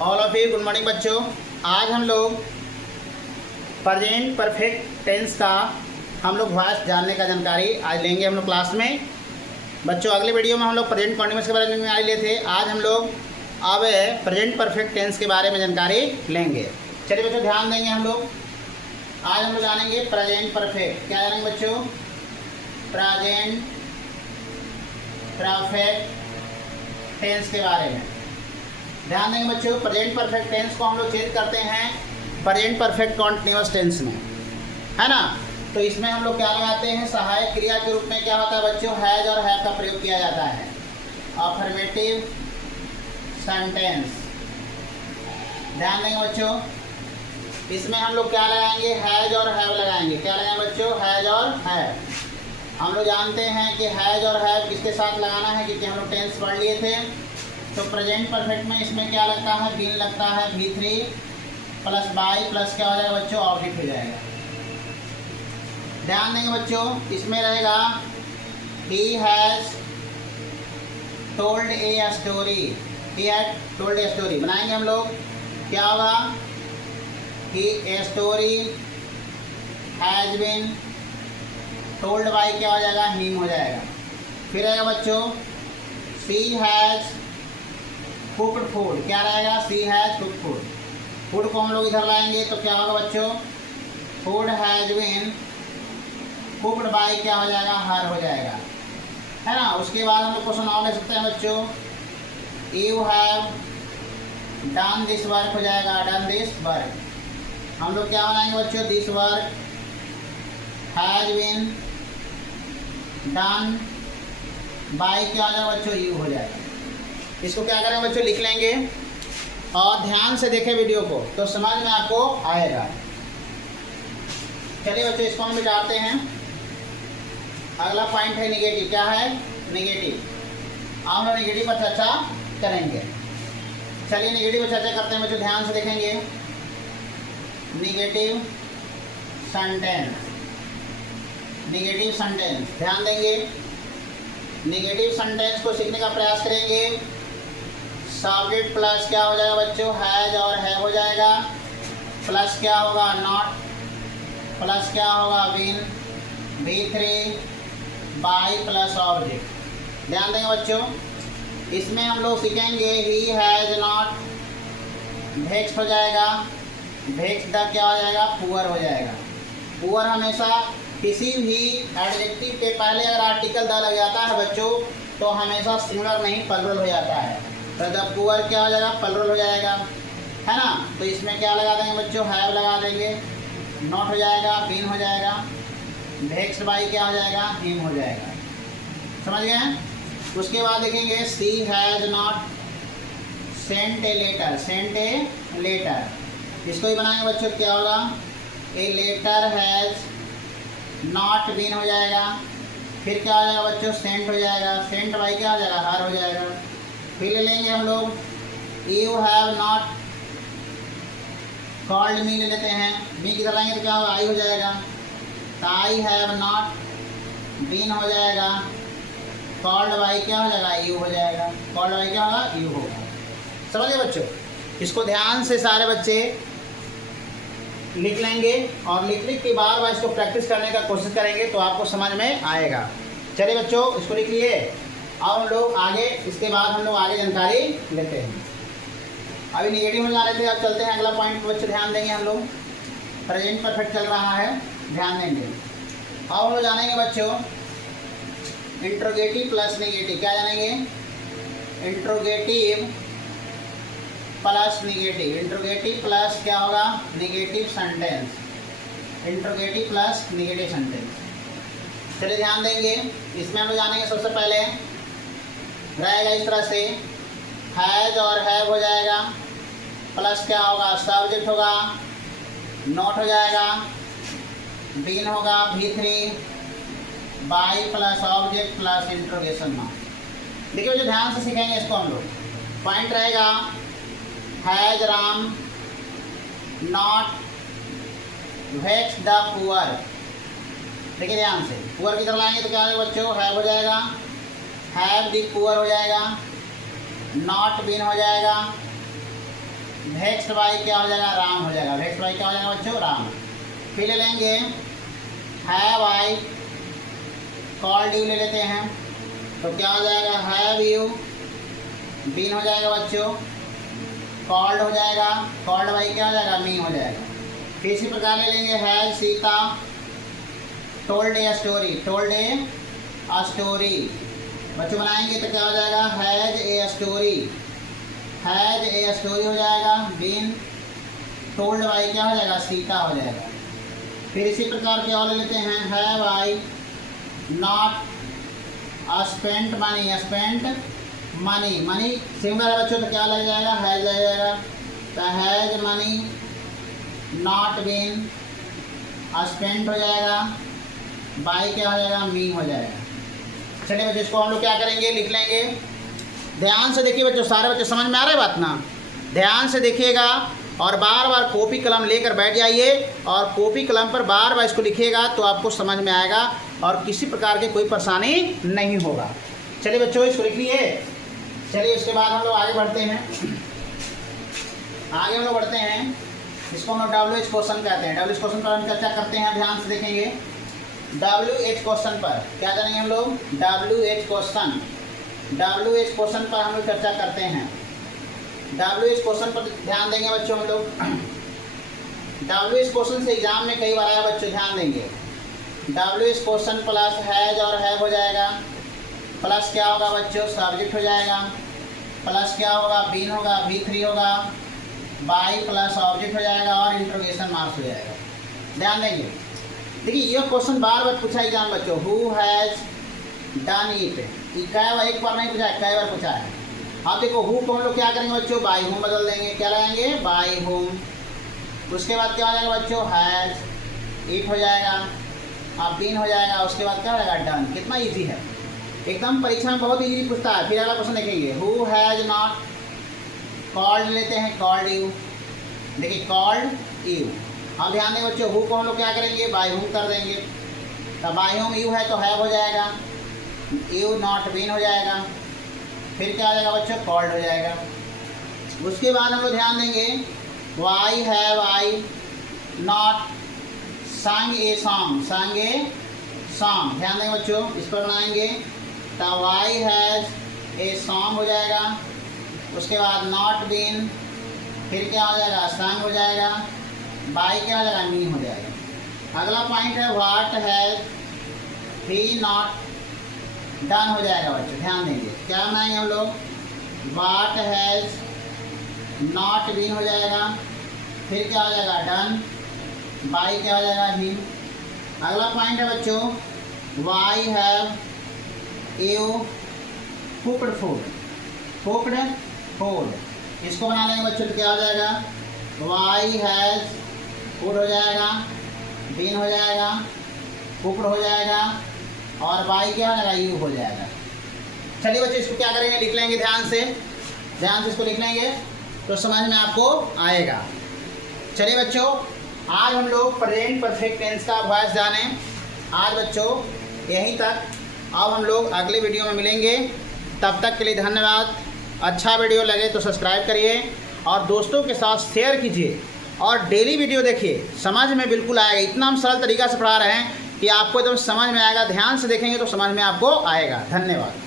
All of you good morning बच्चों। आज हम लोग प्रेजेंट परफेक्ट टेंस का हम लोग वॉइस जानने का जानकारी आज लेंगे हम लोग क्लास में। बच्चों अगले वीडियो में हम लोग प्रेजेंट कॉन्टिन्यूअस के बारे में आज लिए थे। आज हम लोग अब प्रेजेंट परफेक्ट टेंस के बारे में जानकारी लेंगे। चलिए बच्चों ध्यान देंगे हम लोग। आज हम लोग जानेंगे प्रेजेंट परफेक्ट। क्या जानेंगे बच्चों? प्रेजेंट परफेक्ट टेंस के बारे में ध्यान देंगे बच्चों। प्रेजेंट परफेक्ट टेंस को हम लोग चेंज करते हैं प्रेजेंट परफेक्ट कॉन्टिन्यूअस टेंस में, है ना। तो इसमें हम लोग क्या लगाते हैं? सहायक क्रिया के रूप में क्या होता है बच्चों? हैज और हैव का प्रयोग किया जाता है। Affirmative sentence. ध्यान देंगे बच्चों, इसमें हम लोग क्या लगाएंगे? हैज और हैव लगाएंगे। क्या लगाएंगे बच्चों? हैज और हैव। हम लोग जानते हैं कि हैज और हैव किसके साथ लगाना है, क्योंकि हम लोग टेंस पढ़ लिए थे। तो प्रेजेंट परफेक्ट में इसमें क्या लगता है? बीन लगता है। V3 प्लस बाई प्लस क्या हो जाएगा बच्चों? ऑब्जेक्ट हो जाएगा। ध्यान देंगे बच्चों, इसमें रहेगा he has told a story। he had told a story बनाएंगे हम लोग। क्या होगा? a story has been told by क्या हो जाएगा? him हो जाएगा। फिर रहेगा बच्चों she has cooked food। क्या रहेगा? she has cooked food। Food को हम लोग इधर लाएंगे तो क्या होगा बच्चों? Food has been cooked by क्या हो जाएगा? हर हो जाएगा, है ना। उसके बाद हम लोग क्वेश्चन और ले सकते हैं बच्चों। You have done this work हो जाएगा। डन दिस वर्क हम लोग क्या बनाएंगे बच्चों? This work has been done by क्या हो जाएगा बच्चों? यू हो जाएगा। इसको क्या करेंगे बच्चों? लिख लेंगे और ध्यान से देखें वीडियो को तो समझ में आपको आएगा। चलिए बच्चों इसको हम मिटाते हैं। अगला पॉइंट है निगेटिव। क्या है? निगेटिव। हम लोग निगेटिव पर चर्चा करेंगे। चलिए निगेटिव पर चर्चा करते हैं बच्चों, ध्यान से देखेंगे। Negative sentence. निगेटिव सेंटेंस ध्यान देंगे। निगेटिव सेंटेंस को सीखने का प्रयास करेंगे। सब्जेक्ट प्लस क्या हो जाएगा बच्चों? हैज और हैव हो जाएगा। प्लस क्या होगा? नॉट। प्लस क्या होगा? Been. V3 by plus object. ध्यान देंगे बच्चों, इसमें हम लोग सीखेंगे ही हैज नॉट वेक्स्ड हो जाएगा। वेक्स्ड द क्या हो जाएगा? पुअर हो जाएगा। पुअर हमेशा किसी भी एडजेक्टिव के पहले अगर आर्टिकल द लग जाता है बच्चों तो हमेशा सिंगुलर नहीं प्लुरल हो जाता है। तो द पुअर क्या हो जाएगा? प्लुरल हो जाएगा, है ना। तो इसमें क्या लगा देंगे बच्चों? हैव लगा देंगे। नॉट हो जाएगा, बीन हो जाएगा, वेक्स्ड बाई क्या हो जाएगा? हिम हो जाएगा। समझ गए? उसके बाद देखेंगे she has not sent a letter. Sent a letter इसको ही बनाएंगे बच्चों। क्या होगा? A letter has not been हो जाएगा। फिर क्या हो जाएगा बच्चों? सेंट हो जाएगा। सेंट बाई क्या हो जाएगा? हर हो जाएगा। फिर ले लेंगे हम लोग you have not called me ले लेते हैं। मी किधर लाएंगे तो क्या होगा? आई हो जाएगा। तो आई हैव नॉट बीन हो जाएगा। कॉल्ड बाई क्या हो जाएगा? यू हो जाएगा। कॉल्ड बाई क्या होगा? यू होगा। समझिए बच्चों, इसको ध्यान से सारे बच्चे लिख लेंगे और लिखने के बाद वह इसको प्रैक्टिस करने का कोशिश करेंगे तो आपको समझ में आएगा। चलिए बच्चों इसको लिख लिए। अब हम लोग आगे, इसके बाद हम लोग आगे जानकारी लेते हैं। अभी निगेटिव में जा रहे थे, अब चलते हैं अगला पॉइंट बच्चे ध्यान देंगे। हम लोग प्रेजेंट परफेक्ट चल रहा है, ध्यान देंगे। अब हम लोग जानेंगे बच्चों इंट्रोगेटिव प्लस निगेटिव। क्या जानेंगे? Interrogative plus negative. Interrogative plus क्या होगा? Negative sentence. Interrogative plus negative sentence. चलिए ध्यान देंगे, इसमें हम लोग जानेंगे। सबसे पहले रहेगा इस तरह से, हैज और हैव हो जाएगा। प्लस क्या होगा? सब्जेक्ट होगा। नॉट हो जाएगा। बीन होगा। V3 by plus object plus interrogation mark. देखिए जो ध्यान से सीखेंगे इसको हम लोग। पॉइंट रहेगा has Ram not vexed the poor. देखिए ध्यान से, पुअर की तरफ लाएंगे तो क्या होगा बच्चों? हैव हो जाएगा। हैव दी पुअर हो जाएगा। नॉट बीन हो जाएगा। वेक्स्ड बाई क्या हो जाएगा, राम हो जाएगा। वेक्स्ड बाई क्या हो जाएगा बच्चों, राम। फिर ले लेंगे हैव आई कॉल्ड यू ले लेते हैं, तो क्या हो जाएगा, हैव यू बीन हो जाएगा बच्चों, कॉल्ड हो जाएगा, कॉल्ड बाई क्या हो जाएगा, मी हो जाएगा। फिर इसी प्रकार ले लेंगे has Sita told a story, told a story बच्चों बनाएंगे तो क्या हो जाएगा, has a story, has a story हो जाएगा, बीन टोल्ड बाई क्या हो जाएगा, सीता हो जाएगा। फिर इसी प्रकार के और ले लेते हैं have I not spent money, spent money, money single है बच्चों तो क्या लग जाएगा, हैज लग जाएगा, तो has money not been spent हो जाएगा, बाई क्या हो जाएगा, मी हो जाएगा। चलिए बच्चों इसको हम लोग क्या करेंगे, लिख लेंगे। ध्यान से देखिए बच्चों, सारे बच्चे समझ में आ रहा है बात ना, ध्यान से देखिएगा और बार बार कॉपी कलम लेकर बैठ जाइए और कॉपी कलम पर बार बार इसको लिखिएगा तो आपको समझ में आएगा और किसी प्रकार की कोई परेशानी नहीं होगा। चलिए बच्चों इसको लिख लिए। चलिए उसके बाद हम लोग आगे बढ़ते हैं, आगे हम लोग बढ़ते हैं, इसको हम लोग WH क्वेश्चन कहते हैं। WH क्वेश्चन पर हम चर्चा करते हैं, ध्यान से देखेंगे। WH क्वेश्चन पर क्या जानेंगे हम लोग, WH क्वेश्चन, WH क्वेश्चन पर हम लोग चर्चा करते हैं। WH क्वेश्चन पर ध्यान देंगे बच्चों हम लोग। WH क्वेश्चन से एग्जाम में कई बार आया बच्चों, ध्यान देंगे। WH क्वेश्चन प्लस हैज और हैव हो जाएगा, प्लस क्या होगा बच्चों, सब्जेक्ट हो जाएगा, प्लस क्या होगा, बीन होगा, V3 होगा, बाई प्लस ऑब्जेक्ट हो जाएगा और इंट्रोगेशन मार्क्स हो जाएगा। ध्यान देंगे। देखिए ये क्वेश्चन बार बार पूछा एग्जाम बच्चों, हु हैज़ डन इट, कई बार, एक बार नहीं पूछा है, कई बार पूछा है। अब देखो हु को हम लोग क्या करेंगे बच्चों, बाई होम बदल देंगे, क्या लगाएंगे, बाई होम। उसके बाद क्या हो जाएगा बच्चों, हैज़ इट हो जाएगा, अब बीन हो जाएगा, उसके बाद क्या हो जाएगा, डन। कितना ईजी है, एकदम परीक्षा में बहुत ईजी पूछता है। फिर अगला क्वेश्चन देखेंगे, हु हैज़ नॉट कॉल्ड लेते हैं, कॉल्ड यू, देखिए कॉल्ड यू। अब ध्यान दें बच्चों, हु को हम लोग क्या करेंगे, बाई होम कर देंगे, तो बाई होम यू है तो हैव हो जाएगा, यू नॉट बीन हो जाएगा, फिर क्या हो जाएगा बच्चों, कॉल्ड हो जाएगा। उसके बाद हम लोग ध्यान देंगे, वाई हैव आई नॉट संग ए सॉन्ग, संग ए सॉन्ग, ध्यान देंगे बच्चों, इस पर बनाएंगे, तो वाई हैज़ ए सॉन्ग हो जाएगा। उसके बाद नॉट बीन, फिर क्या हो जाएगा, संग हो जाएगा, बाई क्या हो जाएगा, मी हो जाएगा। अगला पॉइंट है what has he not done हो जाएगा बच्चों, ध्यान देंगे। क्या बनाएंगे हम लोग, व्हाट हैज नॉट बीन हो जाएगा, फिर क्या हो जाएगा, डन, बाई क्या हो जाएगा, ही। अगला पॉइंट है बच्चों, why have you cooked food, cooked food, इसको बना लेंगे बच्चों तो क्या हो जाएगा, वाई हैज़ फूड हो जाएगा, बीन हो जाएगा, कुक्ड हो जाएगा और बाई क्या हो जाएगा, यू हो जाएगा। चलिए बच्चों इसको क्या करेंगे, लिख लेंगे ध्यान से, ध्यान से इसको लिख लेंगे तो समझ में आपको आएगा। चलिए बच्चों आज हम लोग प्रेजेंट परफेक्ट टेंस का वॉइस जाने। आज बच्चों यहीं तक, अब हम लोग अगले वीडियो में मिलेंगे, तब तक के लिए धन्यवाद। अच्छा वीडियो लगे तो सब्सक्राइब करिए और दोस्तों के साथ शेयर कीजिए और डेली वीडियो देखिए, समझ में बिल्कुल आएगा। इतना हम सरल तरीक़ा से पढ़ा रहे हैं कि आपको एकदम समझ में आएगा, ध्यान से देखेंगे तो समझ में आपको आएगा। धन्यवाद।